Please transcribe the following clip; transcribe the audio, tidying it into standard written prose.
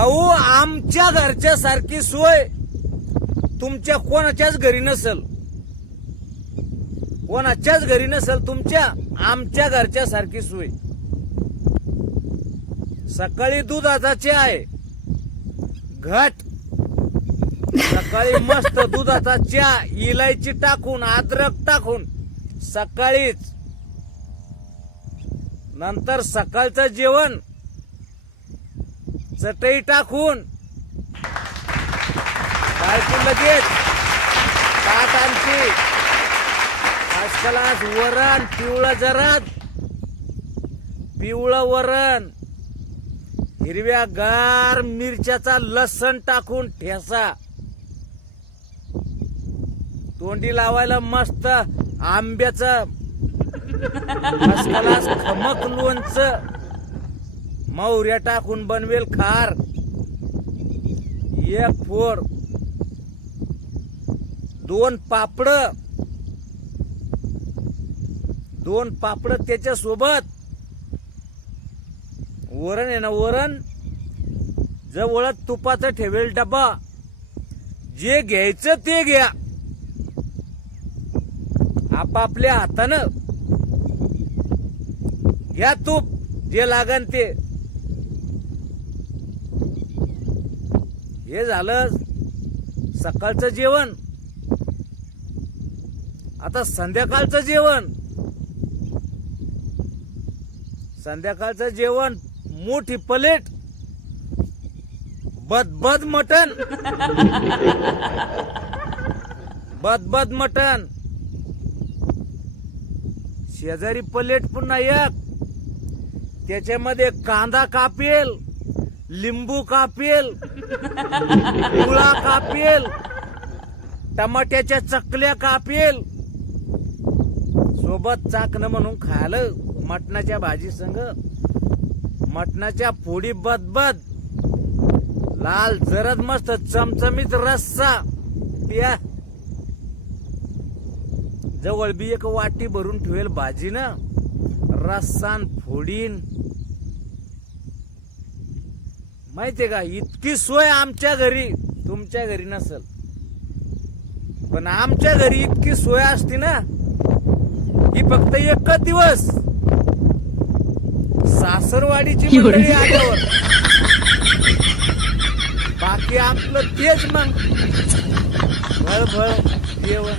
भाऊ आमच्या घरच्या सारखी सोय तुमच्या कोणाच्याच घरी नसल, कोणाच्याच घरी नसल तुमच्या, आमच्या घरच्या सारखी सोय. सकाळी दुधाचा चहा आहे घट, सकाळी मस्त दुधाचा चहा इलायची टाकून अद्रक टाकून सकाळीच. नंतर सकाळचं जेवण चटई टाकून बायको लगेच ताट आणते. आजकाल आज वरण पिवळं जरात, पिवळं वरण हिरव्या गार मिरच्याचा लसण टाकून ठेसा, तोंडी लावायला मस्त आंब्याचं आजकाल खमक लोणचं मोहऱ्या टाकून बनवेल खार. एक फोड, दोन पापड त्याच्या सोबत वरण आहे ना, वरण जवळ तुपाचं ठेवेल डबा. जे घ्यायचं ते घ्या आपापल्या हातानं, घ्या तूप जे लागन ते. हे झालं सकाळचं जेवण. आता संध्याकाळचं जेवण. संध्याकाळचं जेवण मोठी प्लेट बदबद मटण, बदबद मटण. शेजारी प्लेट पुन्हा एक, त्याच्यामध्ये कांदा कापेल, लिंबू कापेल, मुळा कापेल, टमाट्याच्या चकल्या कापेल, सोबत चाकणं म्हणून खायला मटणाच्या भाजी संग. मटणाच्या फोडी बदबद, लाल जरद मस्त चमचमीत रस्सा प्या. जवळ बी एक वाटी भरून ठेवेल भाजी ना, रस्सान फोडीन. माहितीये का, इतकी सोय आमच्या घरी, तुमच्या घरी नसल. पण आमच्या घरी इतकी सोय असते ना, ही फक्त एकच दिवस सासरवाडीची मंडळी आल्यावर. बाकी आपलं तेच मग भळभळ जेवण.